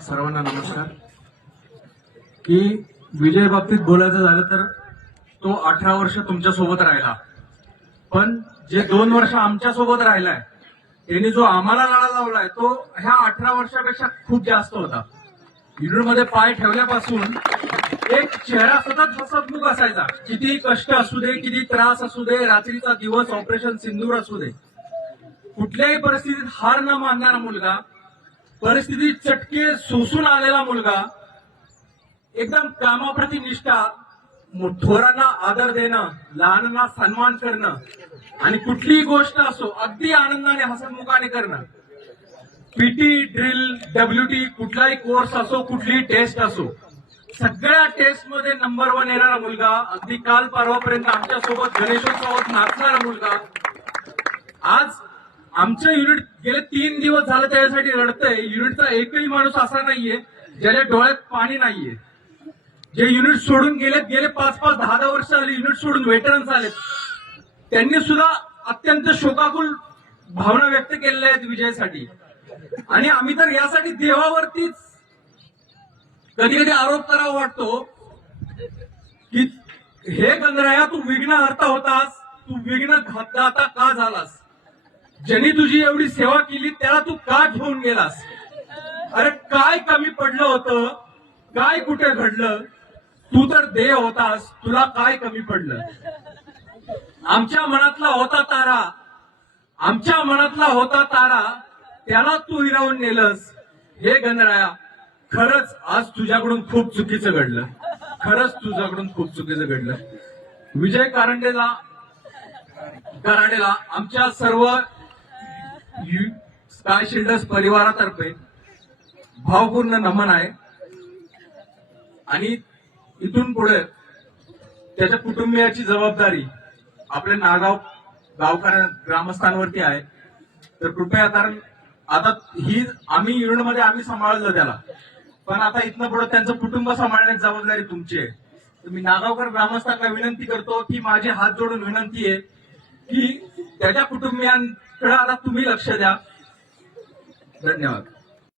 सर्वांना नमस्कार. की विजय बाबतीत बोलायचं झालं तर तो 18 वर्ष तुमच्या सोबत राहिला, पण जे 2 वर्ष आमच्या सोबत राहिलाय त्यांनी जो आम्हाला लढा लावलाय तो ह्या 18 वर्षापेक्षा खूप जास्त होता. युनिटमध्ये पाय ठेवल्यापासून एक चेहरा सतत हसतमुख असायचा. किती कष्ट असू दे, किती त्रास असू दे, रात्रीचा दिवस, ऑपरेशन सिंदूर असू दे, कुठल्याही परिस्थितीत हार न मानणारा मुलगा, परिस्थितीत चटके सोसून आलेला मुलगा, एकदम कामाप्रती निष्ठा, थोरांना आदर देणं, लहानांना सन्मान करणं आणि कुठलीही गोष्ट असो अगदी आनंदाने हसतमुखाने करणं. पीटी, ड्रिल, डब्ल्यूटी, कुठलाही कोर्स असो, कुठलीही टेस्ट असो, सगळ्या टेस्टमध्ये नंबर 1 येणारा मुलगा, अगदी काल परवापर्यंत आमच्यासोबत गणेशोत्सवात नाचणारा मुलगा, आज आमचं युनिट गेले 3 दिवस झालं त्याच्यासाठी रडतंय. युनिटचा एकही माणूस असा नाहीये ज्याच्या डोळ्यात पाणी नाहीये. जे युनिट सोडून गेले 5-5, 10-10 वर्ष आली युनिट सोडून वेटरन्स आलेत, त्यांनी सुद्धा अत्यंत शोकाकुल भावना व्यक्त केलेल्या आहेत विजयासाठी. आणि आम्ही तर यासाठी देवावरतीच कधी कधी आरोप करावा वाटतो की हे गणराया, तू विघ्नहर्ता होतास, तू विघ्न घातदाता का झालास? ज्यांनी तुझी एवढी सेवा केली त्याला तू का घेऊन गेलास? अरे काय कमी पडलं होतं? काय कुठे घडलं? तू तर देव होतास, तुला काय कमी पडलं? आमच्या मनातला होता तारा, आमच्या मनातला होता तारा, त्याला तू हिरावून नेलंस. हे गणराया, खरंच आज तुझ्याकडून खूप चुकीचं घडलं. खरंच तुझ्याकडून खूप चुकीचं घडलं. विजय कारंडेला आमच्या सर्व स्काय शिल्डर्स परिवारातर्फे भावपूर्ण नमन आहे. आणि इथून पुढे त्याच्या कुटुंबियाची जबाबदारी आपल्या नागाव गावकऱ्या ग्रामस्थांवरती आहे. तर कृपया, कारण आता ही आम्ही युनिटमध्ये आम्ही सांभाळलं त्याला, पण आता इथनं पुढे त्यांचं कुटुंब सांभाळण्याची जबाबदारी तुमची आहे. तर मी नागावकर ग्रामस्थांना विनंती करतो की माझी हात जोडून विनंती आहे की त्याच्या कुटुंबियांकडे आता तुम्ही लक्ष द्या. धन्यवाद.